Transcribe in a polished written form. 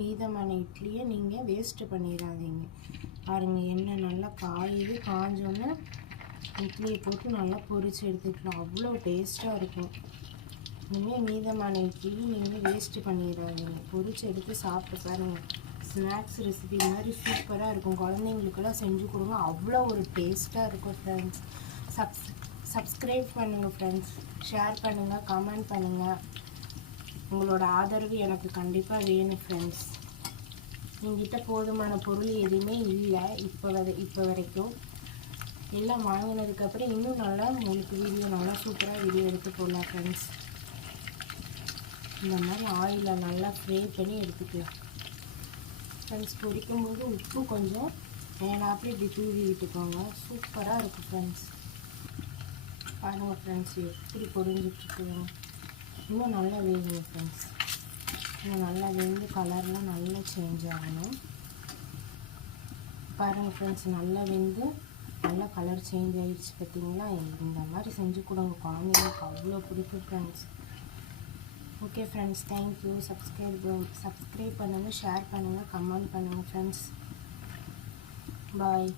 மீதமான இட்லியை நீங்கள் வேஸ்ட்டு பண்ணிடாதீங்க. பாருங்கள், எண்ணெய் நல்லா காயுது. காஞ்சோன்னே இட்லியை போட்டு நல்லா பொரித்து எடுத்துக்கலாம். அவ்வளோ டேஸ்ட்டாக இருக்கும். இனிமேல் மீதமான இட்லி நீங்கள் வேஸ்ட்டு பண்ணிடாதீங்க. பொரித்து எடுத்து சாப்பிட்டு பாருங்கள். ஸ்நாக்ஸ் ரெசிபி மாதிரி சூப்பராக இருக்கும். குழந்தைங்களுக்கெல்லாம் செஞ்சு கொடுங்க. அவ்வளோ ஒரு டேஸ்ட்டாக இருக்கும் ஃப்ரெண்ட்ஸ். சப்ஸ்கிரைப் பண்ணுங்கள் ஃப்ரெண்ட்ஸ். ஷேர் பண்ணுங்கள், கமெண்ட் பண்ணுங்கள். உங்களோட ஆதரவு எனக்கு கண்டிப்பாக வேணும் ஃப்ரெண்ட்ஸ். என்கிட்ட போதுமான பொருள் எதுவுமே இல்லை இப்போ வரைக்கும். எல்லாம் வாங்கினதுக்கப்புறம் இன்னும் நல்லா உங்களுக்கு வீடியோ நல்லா சூப்பராக வீடியோ எடுத்து போடலாம் ஃப்ரெண்ட்ஸ். இந்த மாதிரி ஆயிலில் நல்லா ஃப்ரை பண்ணி எடுத்துக்கலாம் ஃப்ரெண்ட்ஸ். பொரிக்கும்போது உப்பு கொஞ்சம் வேணாப்படி இப்படி தூவி விட்டுக்கோங்க. சூப்பராக இருக்கும் ஃப்ரெண்ட்ஸ். பாருங்கள் ஃப்ரெண்ட்ஸ், எப்படி பொரிஞ்சிட்ருக்குங்க. இன்னும் நல்லா வேகணும் ஃப்ரெண்ட்ஸ். இன்னும் நல்லா வெந்து கலர்லாம் நல்லா சேஞ்ச் ஆகணும். பாருங்கள் ஃப்ரெண்ட்ஸ், நல்லா வெந்து நல்லா கலர் சேஞ்ச் ஆகிடுச்சு பார்த்தீங்களா. இந்த மாதிரி செஞ்சு கொடுங்க, குழந்தைங்களுக்கு அவ்வளோ பிடிக்கும் friends. Okay friends, thank you. Subscribe பண்ணுங்கள், ஷேர் பண்ணுங்கள், கமெண்ட் பண்ணுங்கள் ஃப்ரெண்ட்ஸ். பாய்.